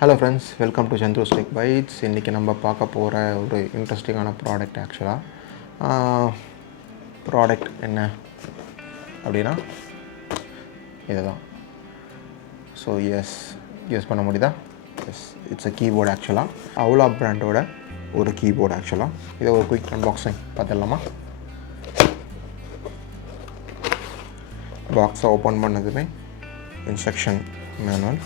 Hello friends, welcome to Chandru's tech bytes. இன்றைக்கி நம்ம பார்க்க போகிற ஒரு இன்ட்ரெஸ்டிங்கான ப்ராடக்ட். ப்ராடக்ட் என்ன அப்படின்னா இதுதான். ஸோ யூஸ் பண்ண முடியுதா? It's a keyboard. அவுலா பிராண்டோட ஒரு கீபோர்டு. இதை ஒரு குயிக் அன்பாக்சிங் பார்த்துடலாமா? பாக்ஸை ஓப்பன் பண்ணதுமே இன்ஸ்ட்ரக்ஷன் மேனுவல்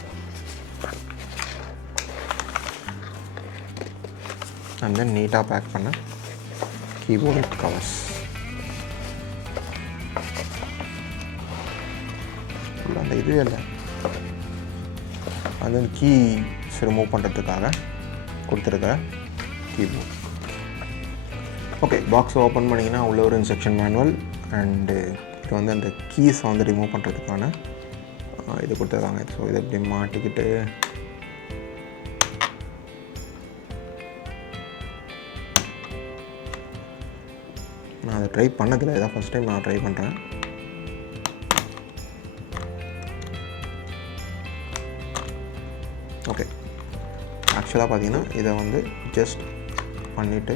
and then நீட்டாக பேக் பண்ண கீபோர்டு கவர்ஸ். அந்த இதுவே இல்லை, அந்த கீஸ் ரிமூவ் பண்ணுறதுக்காக கொடுத்துருக்க கீபோர்டு. ஓகே, பாக்ஸை ஓப்பன் பண்ணிங்கன்னா உள்ள ஒரு இன்ஸ்ட்ரக்ஷன் மேனுவல் அண்டு இது வந்து அந்த கீஸை வந்து ரிமூவ் பண்ணுறதுக்கான இது கொடுத்துருக்காங்க. ஸோ இதை இப்படி மாட்டிக்கிட்டு நான் அதை ட்ரை பண்ணதில்லை, இதான் ஃபஸ்ட் டைம் நான் ட்ரை பண்ணுறேன். ஓகே, ஆக்சுவலாக பார்த்தீங்கன்னா இதை வந்து ஜஸ்ட் பண்ணிவிட்டு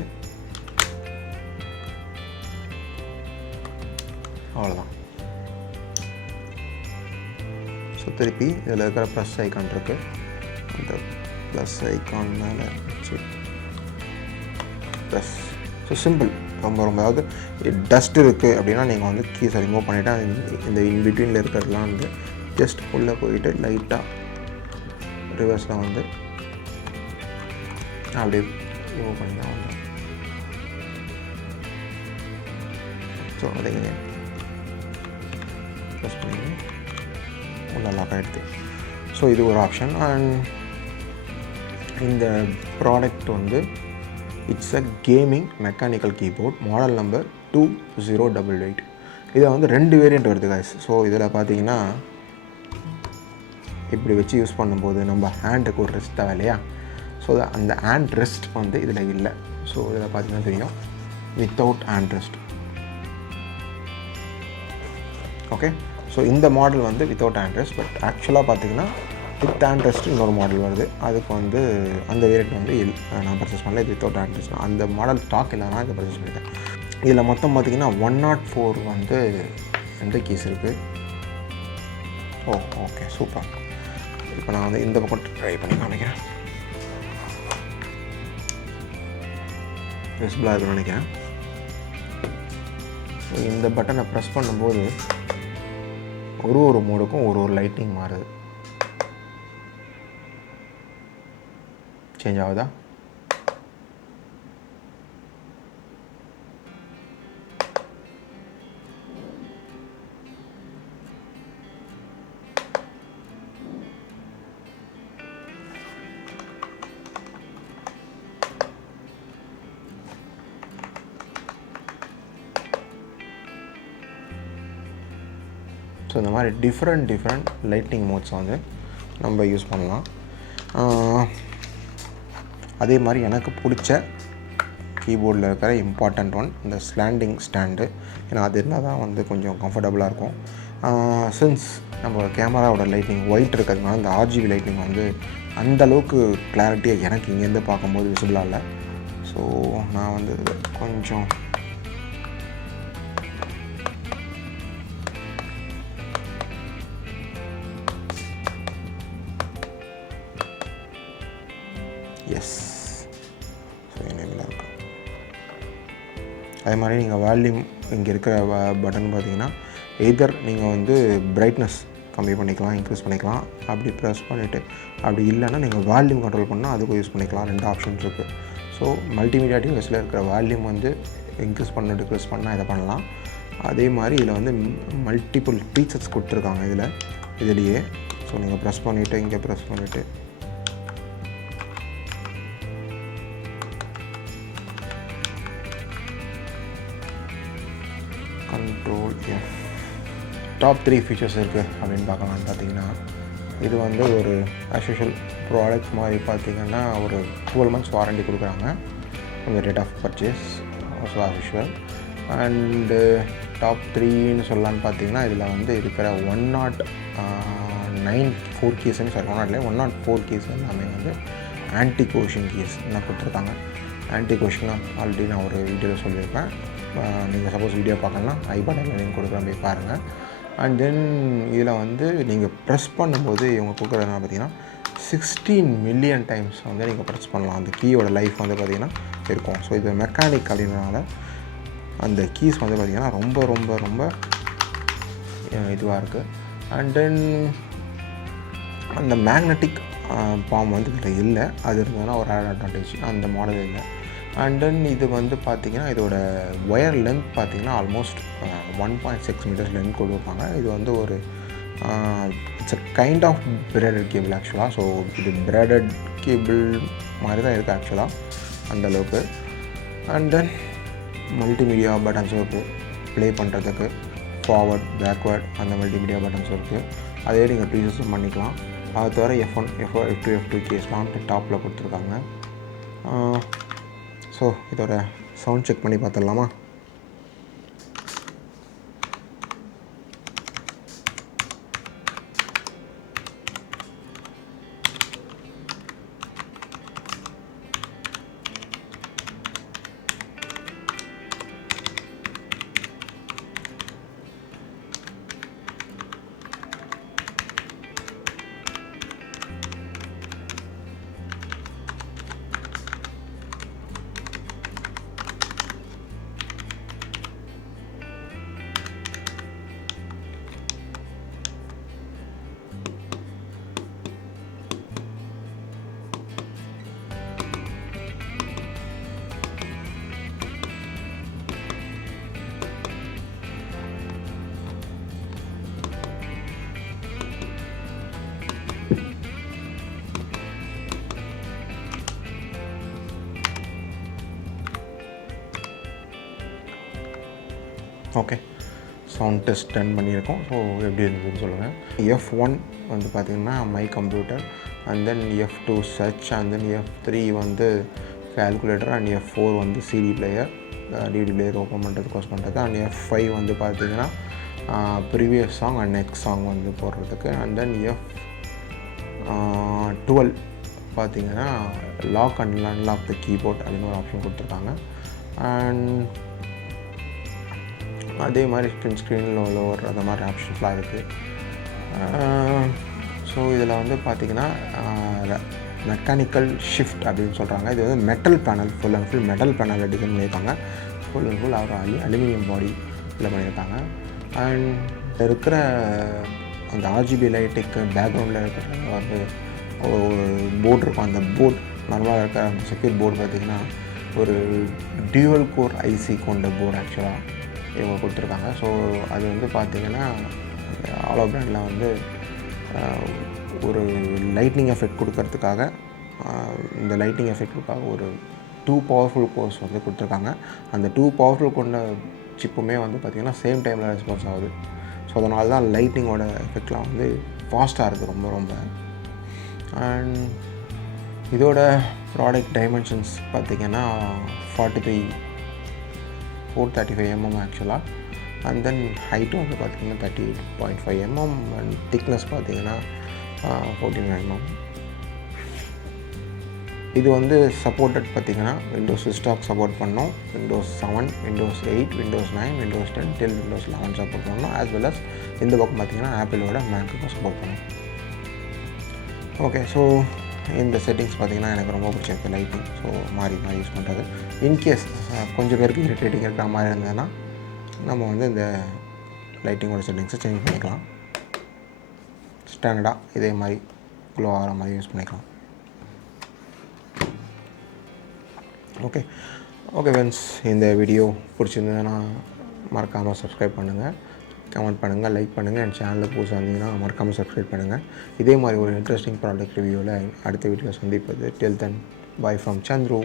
அவ்வளோதான். ஸோ திருப்பி இதில் இருக்கிற ப்ளஸ் ஐக்கான் இருக்குது, அந்த ப்ளஸ் ஐக்கான் மேலே வச்சு ப்ளஸ். ஸோ சிம்பிள், ரொம்ப அதாவது டஸ்ட் இருக்குது அப்படின்னா நீங்கள் வந்து கீஸை ரிமூவ் பண்ணிவிட்டு இந்த இன்பிட்வீனில் இருக்கிறதுலாம் வந்து ஜஸ்ட் உள்ளே போயிட்டு லைட்டாக ரிவர்ஸில் வந்து அப்படியே ரிமூவ் பண்ணிக்கலாம் வந்து. ஸோ அதை ப்ரெஸ் பண்ணி உள்ள லாக் ஆகிடுது. ஸோ இது ஒரு ஆப்ஷன். அண்ட் இந்த ப்ராடக்ட் வந்து it's a gaming mechanical keyboard, model number 2088. இதில் வந்து 2 வேரியண்ட் வருது guys. ஸோ இதில் பார்த்தீங்கன்னா இப்படி வச்சு யூஸ் பண்ணும்போது நம்ம ஹேண்டுக்கு ஒரு ரெஸ்ட் தேவை இல்லையா? ஸோ அந்த ஹேண்ட் ரெஸ்ட் வந்து இதில் இல்லை. ஸோ இதில் பார்த்தீங்கன்னா தெரியும், without hand rest. Okay, so இந்த மாடல் வந்து வித்தவுட் ஹேண்ட் ரெஸ்ட். பட் ஆக்சுவலாக பார்த்தீங்கன்னா வித் ஹேண்ட் ரெஸ்ட் இன்னொரு மாடல் வருது. அதுக்கு வந்து அந்த வேரியண்ட் வந்து நான் பர்ச்சேஸ் பண்ணல. இது வித்தவுட் ஹேண்ட் ரெஸ்ட். அந்த மாடல் ஸ்டாக் இல்லைனா இதை பர்ச்சேஸ் பண்ணிட்டேன். இதில் மொத்தம் பார்த்திங்கன்னா 104 வந்து எந்த கீஸ் இருக்குது. Okay, super. இப்போ நான் வந்து இந்த பக்கம் ட்ரை பண்ணி காமிக்கிறேன். விசிபிளாக இருக்குன்னு நினைக்கிறேன். இந்த பட்டனை ப்ரெஸ் பண்ணும்போது ஒரு மோடுக்கும் ஒரு லைட்டிங் மாறுது. சேஞ்ச் ஆகுதா? ஸோ இந்த மாதிரி டிஃப்ரெண்ட் லைட்டிங் மோட்ஸ் வந்து நம்ம யூஸ் பண்ணலாம். அதே மாதிரி எனக்கு பிடிச்ச கீபோர்டில் இருக்கிற இம்பார்ட்டண்ட் ஒன் இந்த ஸ்லாண்டிங் ஸ்டாண்டு. ஏன்னா அது இருந்தால் தான் வந்து கொஞ்சம் கம்ஃபர்டபுளாக இருக்கும். சின்ஸ் நம்ம கேமராவோட லைட்டிங் ஒயிட் இருக்கிறதுனால இந்த ஆர்ஜிபி லைட்டிங் வந்து அந்தளவுக்கு கிளாரிட்டியாக எனக்கு இங்கேருந்து பார்க்கும்போது விசிபிளாக இல்லை. ஸோ நான் வந்து கொஞ்சம் அதே மாதிரி நீங்கள் வால்யூம் இங்கே இருக்கிற பட்டன் பார்த்தீங்கன்னா எதர் நீங்கள் வந்து பிரைட்னஸ் கம்மி பண்ணிக்கலாம், இன்க்ரீஸ் பண்ணிக்கலாம். அப்படி ப்ரெஸ் பண்ணிவிட்டு அப்படி இல்லைன்னா நீங்கள் வால்யூம் கண்ட்ரோல் பண்ணால் அதுக்கும் யூஸ் பண்ணிக்கலாம். 2 ஆப்ஷன்ஸ் இருக்குது. ஸோ மல்டிமீடியா டிவைஸில் இருக்கிற வால்யூம் வந்து இன்க்ரீஸ் பண்ண டிக்ரீஸ் பண்ணால் இதை பண்ணலாம். அதே மாதிரி இதில் வந்து மல்டிபிள் ஃபீச்சர்ஸ் கொடுத்துருக்காங்க இதுலேயே. ஸோ நீங்கள் ப்ரெஸ் பண்ணிவிட்டு இங்கே ப்ரெஸ் பண்ணிவிட்டு கண்ட்ரோல் எஃப். டாப் 3 ஃபீச்சர்ஸ் இருக்குது அப்படின்னு பார்க்கலான்னு பார்த்தீங்கன்னா, இது வந்து ஒரு ஆஸ்யூஷுவல் ப்ராடக்ட் மாதிரி பார்த்தீங்கன்னா ஒரு 12 months வாரண்டி கொடுக்குறாங்க அந்த rate of purchase. So as usual. And top 3ன்னு சொல்லலான்னு பார்த்தீங்கன்னா இதில் வந்து இருக்கிற 109 4 கீஸ்ன்னு சாரி 104 கீஸ் எல்லாமே வந்து ஆன்டி கோஷன் கீஸ் என்ன கொடுத்துருக்காங்க. ஆன்டி கோஷன்லாம் ஆல்ரெடி நான் ஒரு வீடியோவில் சொல்லியிருப்பேன். நீங்கள் சப்போஸ் வீடியோ பார்க்கணுன்னா ஐ பட்டனில் லிங்க் கொடுக்குறேன், போய் பாருங்கள். அண்ட் தென் இதில் வந்து நீங்கள் ப்ரெஸ் பண்ணும்போது இவங்க கொடுக்குறது என்ன பார்த்தீங்கன்னா 16 மில்லியன் டைம்ஸ் வந்து நீங்கள் ப்ரெஸ் பண்ணலாம். அந்த கீயோட லைஃப் வந்து பார்த்திங்கன்னா இருக்கும். ஸோ இது மெக்கானிக் அப்படின்றனால அந்த கீஸ் வந்து பார்த்திங்கன்னா ரொம்ப ரொம்ப ரொம்ப இதுவாக இருக்குது. அண்ட் தென் அந்த மேக்னெட்டிக் பாம் வந்து இதில் இல்லை. அது இருந்ததுன்னா ஒரு அட்வான்டேஜ், அந்த மாடல் இல்லை. அண்ட் தென் இது வந்து பார்த்திங்கன்னா இதோட ஒயர் லென்த் பார்த்திங்கன்னா ஆல்மோஸ்ட் 1.6 மீட்டர்ஸ் லென்த் கொடுப்பாங்க. இது வந்து ஒரு it's a kind of braided cable actually. So இது பிரெடட் கேபிள் மாதிரி தான் இருக்குது ஆக்சுவலாக அந்தளவுக்கு. அண்ட் தென் மல்டிமீடியா பட்டன்ஸ் இருக்குது ப்ளே பண்ணுறதுக்கு, ஃபார்வர்ட் பேக்வேர்ட் அந்த மல்டிமீடியா பட்டன்ஸ் இருக்குது. அதே நீங்கள் ப்ரீசஸும் பண்ணிக்கலாம். அது தவிர F1 F2 F2 கேஸ்லாம் டாப்பில் கொடுத்துருக்காங்க. ஸோ இதோட சவுண்ட் செக் பண்ணி பார்த்துடலாமா? ஓகே, சவுண்ட் டெஸ்ட் டன் பண்ணியிருக்கோம். ஸோ எப்படி இருந்ததுன்னு சொல்லுங்கள். F1 வந்து பார்த்திங்கன்னா my computer, and then F2 search, and then F3 வந்து கேல்குலேட்டர், அண்ட் F4 வந்து CD player, DVD player open பண்ணுறது க்ளோஸ் பண்ணுறது, அண்ட் F5 வந்து பார்த்திங்கன்னா previous song and next song வந்து போடுறதுக்கு, அண்ட் தென் F12 பார்த்திங்கன்னா lock and unlock the keyboard அப்படின்னு ஒரு ஆப்ஷன் கொடுத்துருக்காங்க. அண்ட் அதே மாதிரி ஸ்க்ரீனில் லோவர் அந்த மாதிரி ஆப்ஷன்ஸ்லாம் இருக்குது. ஸோ இதில் வந்து பார்த்திங்கன்னா மெக்கானிக்கல் ஷிஃப்ட் அப்படின்னு சொல்கிறாங்க. இது வந்து metal panel, full and full metal பேனலில் டிசைன் பண்ணியிருக்காங்க. ஃபுல் அண்ட் ஃபுல் அவர் அலுமினியம் பாடி இதில் பண்ணியிருக்காங்க. அண்ட் இருக்கிற அந்த ஆர்ஜிபி லைட்டுக்கு பேக்ரவுண்டில் இருக்கிற வந்து ஒரு போர்டு இருக்கும். அந்த போர்டு நார்மலாக இருக்கிற அந்த செக்யூர் போர்டு பார்த்திங்கன்னா ஒரு டியூவல் கோர் ஐசி கொண்ட போர்டு ஆக்சுவலாக இவங்க கொடுத்துருக்காங்க. ஸோ அது வந்து பார்த்திங்கன்னா ஆலோ பிராண்டில் வந்து ஒரு லைட்னிங் எஃபெக்ட் கொடுக்கறதுக்காக இந்த லைட்னிங் எஃபெக்ட்டுக்காக ஒரு 2 பவர்ஃபுல் கோர்ஸ் வந்து கொடுத்துருக்காங்க. அந்த 2 பவர்ஃபுல் கொண்ட சிப்புமே வந்து பார்த்திங்கன்னா சேம் டைமில் ரெஸ்பான்ஸ் ஆகுது. ஸோ அதனால தான் லைட்டிங்கோட எஃபெக்ட்லாம் வந்து ஃபாஸ்ட்டாக இருக்குது ரொம்ப ரொம்ப. அண்ட் இதோட ப்ராடக்ட் டைமென்ஷன்ஸ் பார்த்திங்கன்னா 435 mm ஆக்சுவலாக. அண்ட் தென் ஹைட்டு வந்து பார்த்திங்கன்னா 38.5 mm அண்ட் திக்னஸ் பார்த்திங்கன்னா 14 mm. இது வந்து சப்போர்ட்டட் பார்த்திங்கன்னா விண்டோஸ் ஸ்டாக் சப்போர்ட் பண்ணோம், விண்டோஸ் 7, விண்டோஸ் 8, விண்டோஸ் 9, விண்டோஸ் 10 டில் விண்டோஸ் 11 சப்போர்ட் பண்ணோம். ஆஸ் வெல் அஸ் இந்த பக்கம் பார்த்திங்கன்னா ஆப்பிளோட மேக்குக்கும் சப்போர்ட் பண்ணோம். ஓகே, ஸோ இந்த செட்டிங்ஸ் பார்த்திங்கன்னா எனக்கு ரொம்ப பிடிச்சிருக்கு லைட்டிங். ஸோ மாறி யூஸ் பண்ணுறது. இன்கேஸ் கொஞ்சம் பேருக்கு இரிட்டேட்டிங் இருக்கிற மாதிரி இருந்ததுன்னா நம்ம வந்து இந்த லைட்டிங்கோட செட்டிங்ஸை சேஞ்ச் பண்ணிக்கலாம். ஸ்டாண்டர்டாக இதே மாதிரி க்ளோ ஆகிற மாதிரி யூஸ் பண்ணிக்கலாம். ஓகே ஃப்ரெண்ட்ஸ், இந்த வீடியோ பிடிச்சிருந்ததுன்னா மறக்காமல் சப்ஸ்கிரைப் பண்ணுங்கள், கமெண்ட் பண்ணுங்கள், லைக் பண்ணுங்கள். என் சேனலுக்கு புதுசாக இருந்தீங்கன்னா மறக்காமல் சப்ஸ்கிரைப் பண்ணுங்கள். இதே மாதிரி ஒரு இன்ட்ரெஸ்டிங் ப்ராடக்ட் ரிவ்யூவில் அடுத்த வீடியோவில் சந்திப்பது. டில் தென், பை ஃப்ரம் சந்துரு.